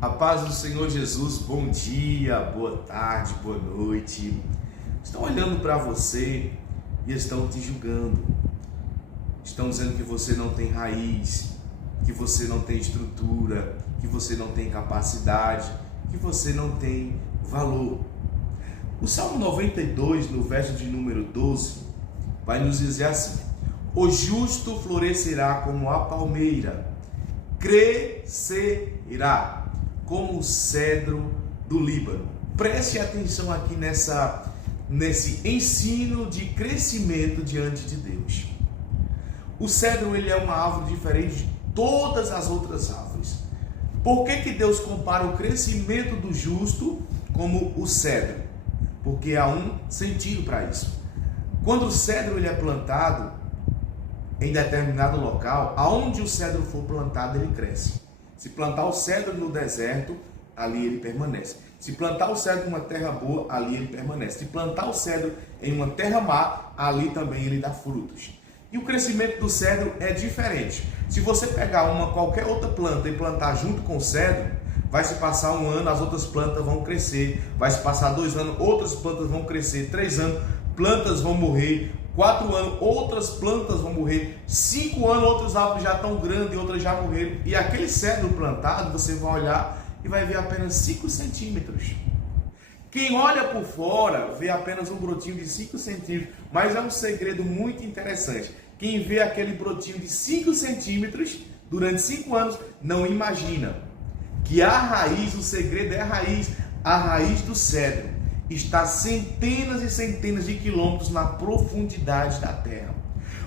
A paz do Senhor Jesus, bom dia, boa tarde, boa noite. Estão olhando para você e estão te julgando. Estão dizendo que você não tem raiz, que você não tem estrutura, que você não tem capacidade, que você não tem valor. O Salmo 92, no verso de número 12, vai nos dizer assim: o justo florescerá como a palmeira, crescerá como o cedro do Líbano. Preste atenção aqui nesse ensino de crescimento diante de Deus. O cedro, ele é uma árvore diferente de todas as outras árvores. Por que Deus compara o crescimento do justo como o cedro? Porque há um sentido para isso. Quando o cedro ele é plantado em determinado local, aonde o cedro for plantado, ele cresce. Se plantar o cedro no deserto, ali ele permanece. Se plantar o cedro em uma terra boa, ali ele permanece. Se plantar o cedro em uma terra má, ali também ele dá frutos. E o crescimento do cedro é diferente. Se você pegar qualquer outra planta e plantar junto com o cedro, vai se passar um ano, as outras plantas vão crescer. Vai se passar 2 anos, outras plantas vão crescer. 3 anos, plantas vão morrer. 4 anos, outras plantas vão morrer. 5 anos, outras árvores já estão grandes, outras já morreram. E aquele cedro plantado, você vai olhar e vai ver apenas 5 centímetros. Quem olha por fora vê apenas um brotinho de 5 centímetros, mas é um segredo muito interessante. Quem vê aquele brotinho de 5 centímetros durante 5 anos não imagina que a raiz, o segredo é a raiz do cedro está centenas e centenas de quilômetros na profundidade da terra.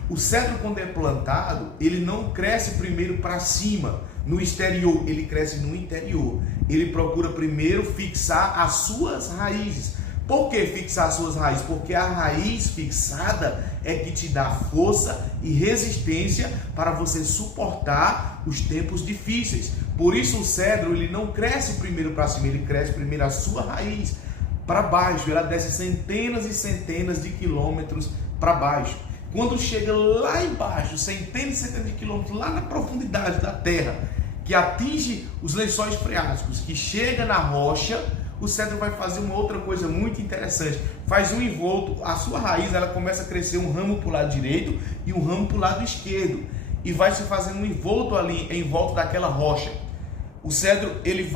O cedro, quando é plantado, ele não cresce primeiro para cima, no exterior, ele cresce no interior. Ele procura primeiro fixar as suas raízes. Por que fixar as suas raízes? Porque a raiz fixada é que te dá força e resistência para você suportar os tempos difíceis. Por isso o cedro ele não cresce primeiro para cima, ele cresce primeiro a sua raiz para baixo. Ela desce centenas e centenas de quilômetros para baixo. Quando chega lá embaixo, centenas e centenas de quilômetros, lá na profundidade da terra, que atinge os lençóis freáticos, que chega na rocha, o cedro vai fazer uma outra coisa muito interessante. Faz um envolto, a sua raiz ela começa a crescer um ramo para o lado direito e um ramo para o lado esquerdo. E vai se fazendo um envolto ali, em volta daquela rocha. O cedro ele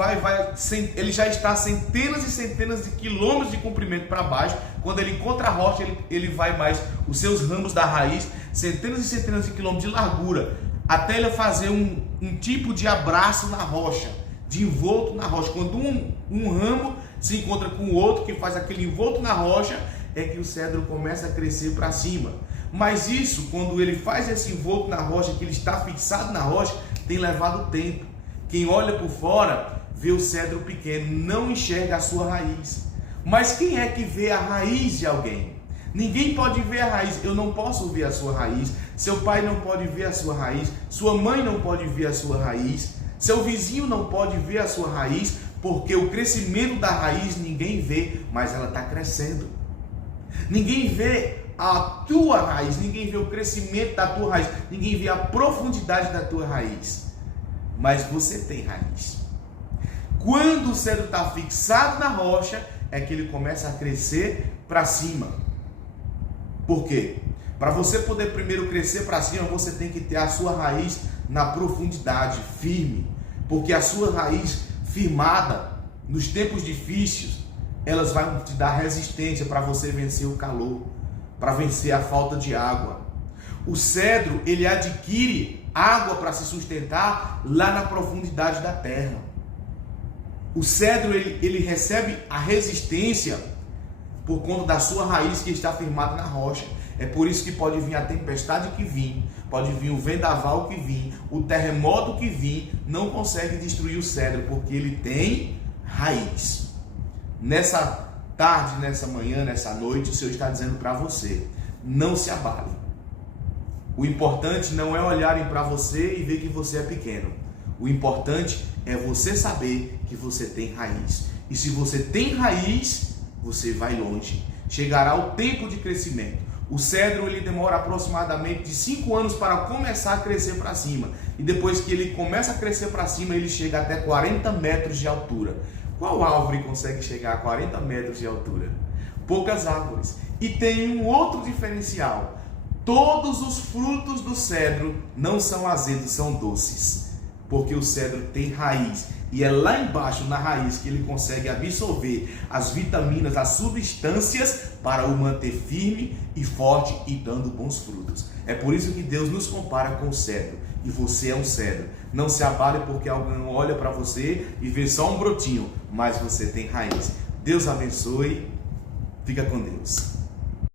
já está a centenas e centenas de quilômetros de comprimento para baixo. Quando ele encontra a rocha, ele vai mais, os seus ramos da raiz, centenas e centenas de quilômetros de largura, até ele fazer um tipo de abraço na rocha, de envolto na rocha. Quando um ramo se encontra com o outro, que faz aquele envolto na rocha, é que o cedro começa a crescer para cima. Mas isso, quando ele faz esse envolto na rocha, que ele está fixado na rocha, tem levado tempo. Quem olha por fora vê o cedro pequeno, não enxerga a sua raiz. Mas quem é que vê a raiz de alguém? Ninguém pode ver a raiz. Eu não posso ver a sua raiz. Seu pai não pode ver a sua raiz. Sua mãe não pode ver a sua raiz. Seu vizinho não pode ver a sua raiz, porque o crescimento da raiz ninguém vê, mas ela está crescendo. Ninguém vê a tua raiz, ninguém vê o crescimento da tua raiz, ninguém vê a profundidade da tua raiz. Mas você tem raiz. Quando o cedro está fixado na rocha, é que ele começa a crescer para cima. Por quê? Para você poder primeiro crescer para cima, você tem que ter a sua raiz na profundidade, firme. Porque a sua raiz firmada nos tempos difíceis, elas vão te dar resistência para você vencer o calor, para vencer a falta de água. O cedro, ele adquire água para se sustentar lá na profundidade da terra. O cedro ele recebe a resistência por conta da sua raiz que está firmada na rocha. É por isso que pode vir a tempestade que vir, pode vir o vendaval que vir, o terremoto que vir, não consegue destruir o cedro, porque ele tem raiz. Nessa tarde, nessa manhã, nessa noite, o Senhor está dizendo para você: não se abale. O importante não é olharem para você e ver que você é pequeno. O importante é você saber que você tem raiz. E se você tem raiz, você vai longe. Chegará o tempo de crescimento. O cedro ele demora aproximadamente de 5 anos para começar a crescer para cima. e depois que ele começa a crescer para cima, ele chega até 40 metros de altura. Qual árvore consegue chegar a 40 metros de altura? Poucas árvores. E tem um outro diferencial: todos os frutos do cedro não são azedos, são doces, porque o cedro tem raiz, e é lá embaixo na raiz que ele consegue absorver as vitaminas, as substâncias para o manter firme e forte e dando bons frutos. É por isso que Deus nos compara com o cedro, e você é um cedro. Não se abale porque alguém olha para você e vê só um brotinho, mas você tem raiz. Deus abençoe, fica com Deus.